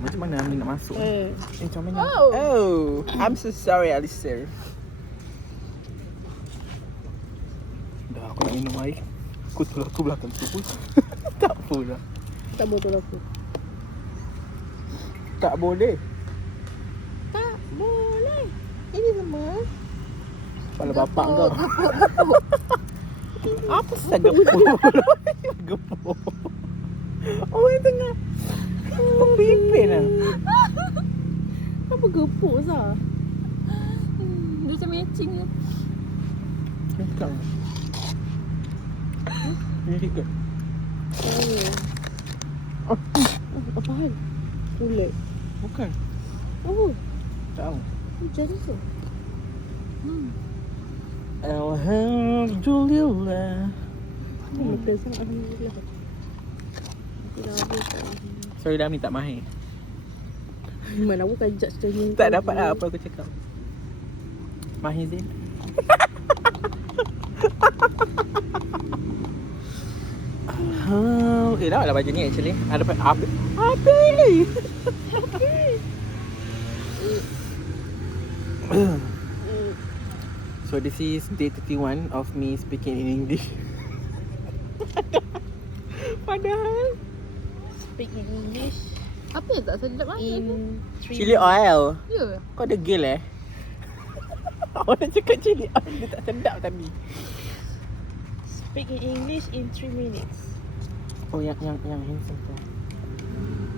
Macam mana Amni nak masuk? Macam mana? Oh. Oh, I'm so sorry, Alistair. Dah, aku nak minum air. Aku tolak aku belakang tu pun. Tak pula. Tak botol aku. Tak boleh. Tak boleh. Ini semua. Kepala bapak kau. Apa sah gepuk? Gepuk. Orang tengah pipin lah. Apa gepuk sah? Dia macam matching je. Kencang. Ini ke? Apa hal? Ulet. Bukan. Oh, Tahu. hujan tu. Alhamdulillah. Lepas sangat alhamdulillah. Tidak habis. Sorry dah minta mahir. Mana aku kan judge macam Tak dapat lah apa aku cakap. Mahir Zain. Dah lah baju ni actually. Ada apa? Apa ni? So this is day 31 of me speaking in English. Padahal Speak in English. Apa yang tak sedap in chili oil. Ya. Kau ada gel Orang cakap chili oil dia tak sedap tadi. Speak in English in 3 minutes. Oh yang handsome tu.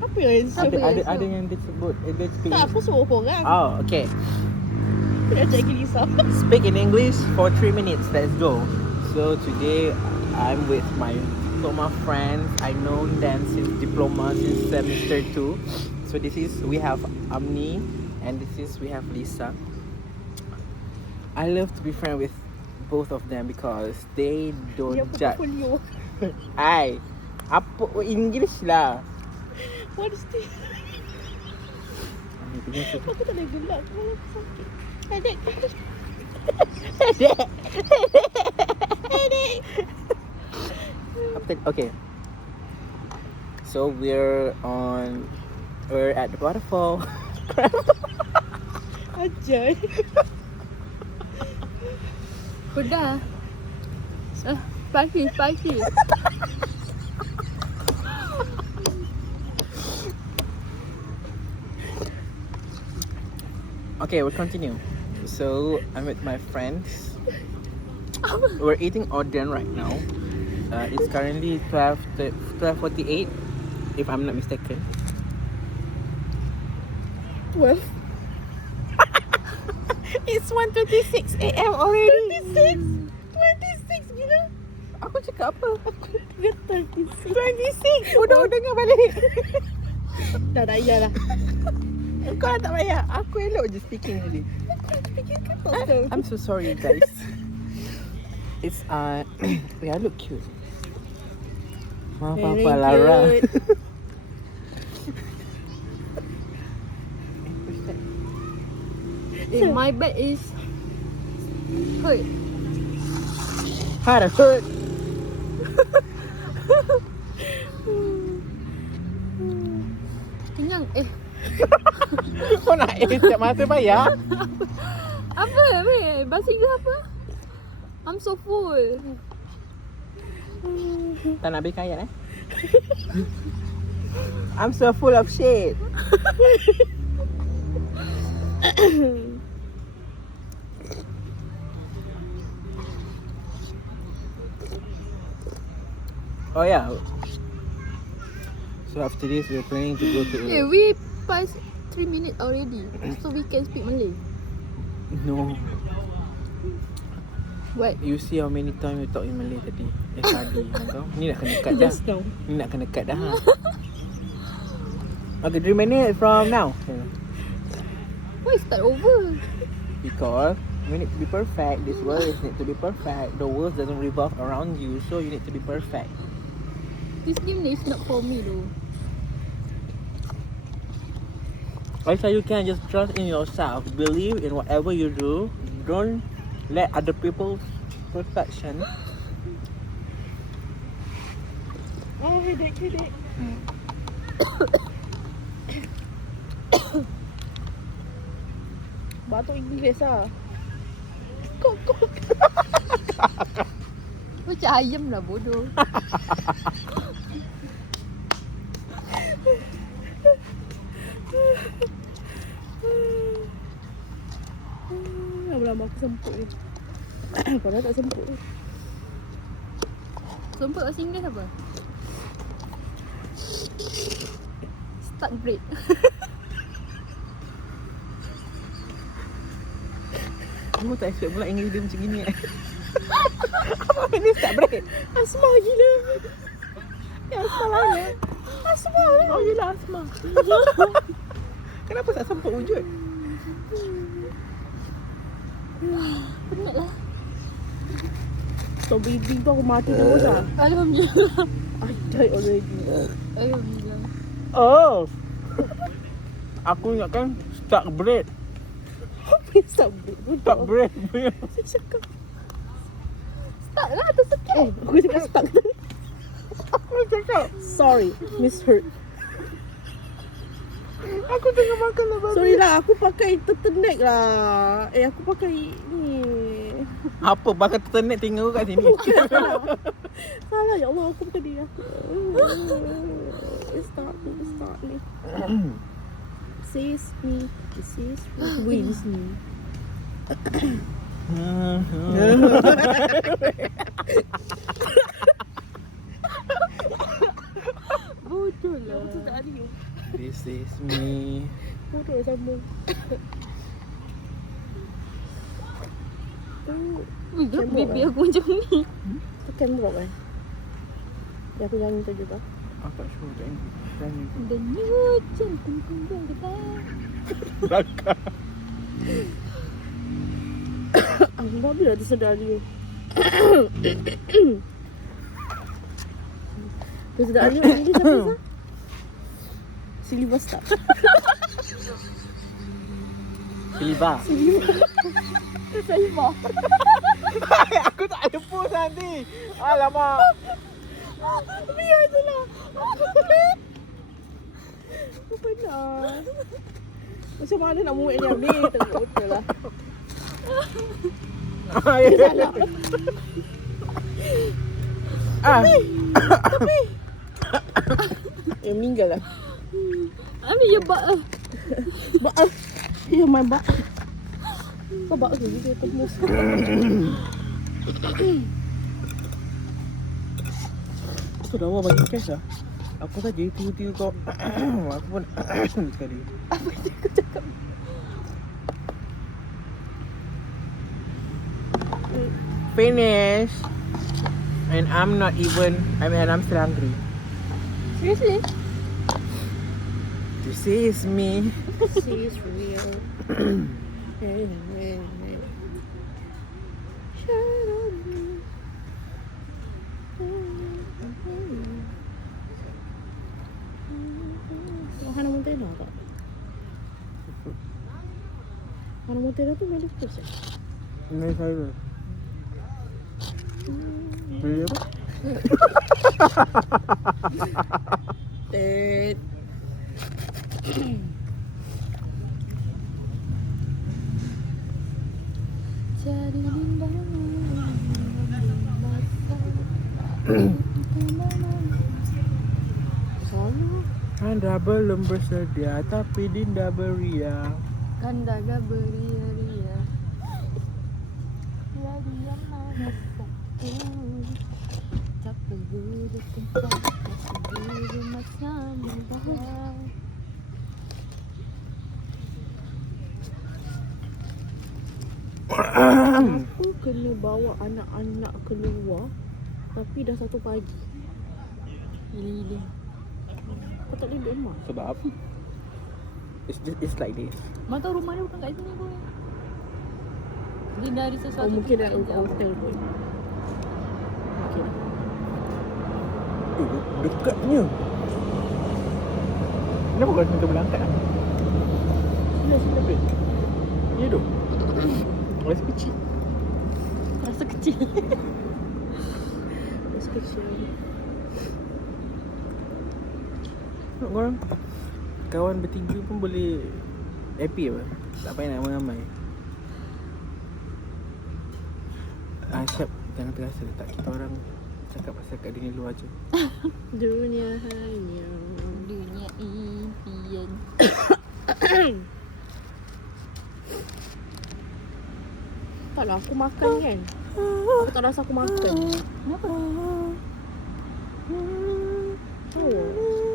Apa yang handsome? Ada yang dia sebut dia speak. Tak, aku suruh korang. Oh, okay. Dia ajak lagi Lisa. Speak in English for 3 minutes. Let's go. So today I'm with my diploma friends. I know them since diploma since semester 2. So we have Amni and we have Lisa. I love to be friends with both of them because they don't judge. Portfolio. Ai, apa English lah. What is this? Aku tak boleh gelak. Kepala aku sakit. Headache. Okay. So we're at the waterfall. Ajar. Pedas. Spicy. Okay, we'll continue. So I'm with my friends. We're eating Oden right now. It's currently 12:48, if I'm not mistaken. 12. It's 1:26 a.m. already. 26 gila. Aku cakap apa? Aku kata 26. 26. Udah dengar balik. Dah tak payahlah. Kau tak payah. Aku elok je speaking tadi. I'm so sorry guys. It's I look cute. Apa Lara. My back is hurt. Hard hurt. Kenyang. Kau nak setiap masa bayar? Apa? Bahasa Inggeris apa? I'm so full. Tak nak habis kaya I'm so full of shit. Oh yeah. So after this we're planning to go to We passed 3 minutes already. So we can speak Malay. No. What? You see how many times you talk in Malay tadi? Tadi kau. Ni nak kena cut dah. Just now. Ni nak kena cut dah. Okay, 3 minutes from now. Why start over? Because you need to be perfect. This world need to be perfect. The world doesn't revolve around you, so you need to be perfect. This game is not for me though. Also, you can just trust in yourself. Believe in whatever you do. Don't let other people's protection. Oh, headache. Batuk Inggeris lah. Kok. Macam ayam lah bodoh. Lama-lama aku semput ni. Padahal tak semput ni. Semput bahasa Inggeris apa? Stuck bread. Aku tak expect pula Inggeris dia macam gini. Apa ni start break? Asma gila. Ya, asma lah. Asma lah. Oh yelah asma. Kenapa tak semput wujud? Penat lah. So breathing tu aku mati terus lah. Alhamdulillah. I died already. Alhamdulillah. Oh. Aku ingatkan stuck bread. Stop break. Stuck bread punya. Saya cakap. Stuck lah tersekat. Aku cakap stuck. Aku cakap. Sorry, misheard. Aku tengah makan lah babi. Sorry lah, aku pakai turtleneck lah. Aku pakai ni. Apa bakal ternet tinggal kat sini? Salah ya Allah, aku bukan diri aku. Start ni. This is me. Wait, this me. Bodoh lah. Aku tak ada you. This is me. Bodoh sambung. Ui, kenapa baby aku macam ni? Tu camrock kan? Yang aku nyanyi tu juga. Aku tak sure tak ingat. Denyut jantung kumbang kita. Belakang. Aku dah bila tersedar dia. Tersedar dia ini siapa? Silva Star. Silva. Silva. Aku tak ada post nanti. Alamak. Biar je lah. Aku pernah. Macam mana nak muat ni ambil? Betul lah. Salah. Tapi. Meninggal lah. Ambil je bak lah. Bak. Ya, main bak. Kau bak ke? Dia tembus. Aku dah awal bagi cash lah. Aku saja tiba-tiba kau. Aku pun sekali. Apa yang aku cakap? Finish. And I'm not even. I'm still hungry. Seriously? This is me. This is real. Hannah Montana tak? Hannah Montana tu Miley Cyrus ya? Ini saya. Beli apa? Ted. Jadi bimbang Salah. Anda belum bersedia tapi Dinda beria. Kanda gak beria-ria. Jadi yang mana satu. Tak perlu di tempat. Di masa muda. Aku kena bawa anak-anak keluar tapi dah 1 pagi. Hiling-hiling. Kau tak boleh duduk rumah. Sebab it's like this. Mak tahu rumah dia bukan kat sini pun. Dia dari sesuatu Oh, mungkin dah tempat yang jauh. hotel pun. Okay. Dekatnya. Kenapa kau minta boleh angkat? Sila. Ya tu. Rasa kecil. masa kecil. Masa kecil. Korang kawan bertiga pun boleh happy apa? Tak payah nak ramai-ramai. Syap, jangan terasa tak kita orang cakap pasal kat dunia luar je. Dunia hanya Dunia impian. taklah aku makan kan. Aku tak rasa aku makan. Kenapa? Tahu.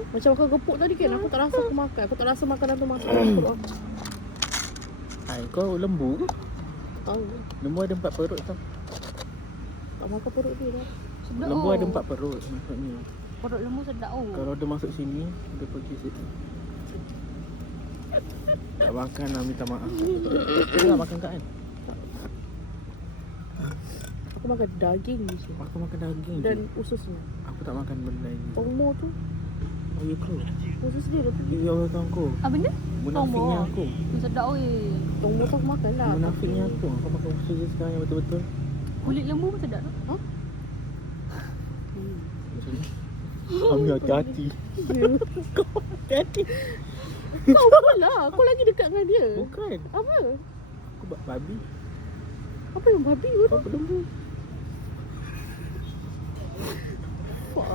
Macam makan gepuk tadi kan, aku tak rasa aku makan. Aku tak rasa makanan tu masuk dalam perut aku. Hai, kau lembu ke? Tahu. Lembu ada 4 perut tau. Tak makan perut dia dah. Sedap. Lembu ada 4 perut maksudnya. Perut lembu sedap. Kalau dia masuk sini, dia pergi situ. Tak makan lah, minta maaf. Kau tak makan kan? Aku makan daging je. Aku makan daging Dan je. ususnya. Aku tak makan benda lain. Tomo tu, Oh, ya kau? usus dia dah pergi. Ya Allah, tahu aku. Apa benda? Munafiknya aku. Sedap weh. Tomo tu aku makan lah. Munafiknya aku. Kau makan usus je sekarang yang betul-betul. Kulit lembu pun sedap tu. Kami hati-hati. Kau hati-hati. Kau pun lah. Aku lagi dekat dengan dia. Bukan. Apa? Aku babi. Apa yang babi tu? Apa lembu? Wah.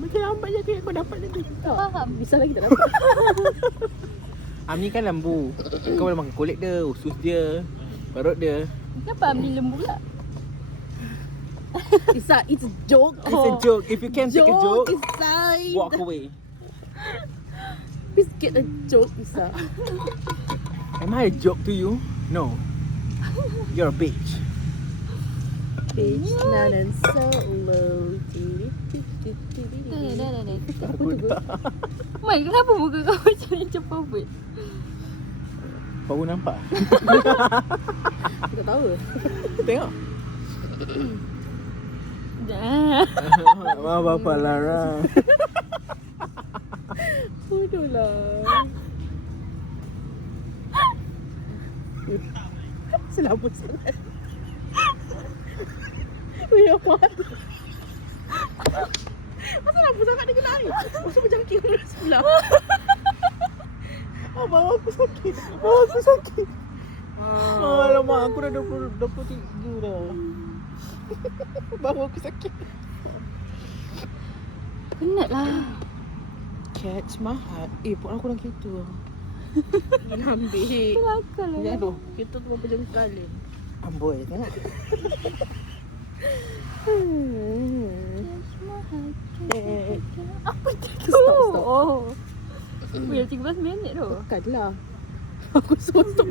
Macam lambat je kau dapat tadi. Tak. Faham. Bisa lagi tak dapat. Ami kan lembu. Kau boleh makan kulit dia, usus dia, perut dia. Kenapa ambil lembu pula? It's a joke. It's a joke. If you can take a joke, Inside. walk away. Please get a joke, Isa. Am I a joke to you? No. You're a bitch. Bitch, nanan solo. Aku dah. Mai, kenapa muka kau macam pervert? Baru nampak. Tak tahu. Tengok. Dah. Maaf Bapak Lara. Bodoh lah. Selama sangat. Weh, apa? Asal lampu sangat dia kena air? Asal berjangkit ke sebelah? Oh, bawa aku sakit. Bawa aku sakit. Alamak, aku dah 23 dah. Bawa aku sakit. Penat lah. Catch my heart. Pun aku dah gitu. Nak ambil. Kelakar lah. Ya doh, kita tu berapa jam sekali. Amboi, tengok. Apa tu? Stop. Oh. Weh, 13 minit tu. Bukanlah. Aku suruh stop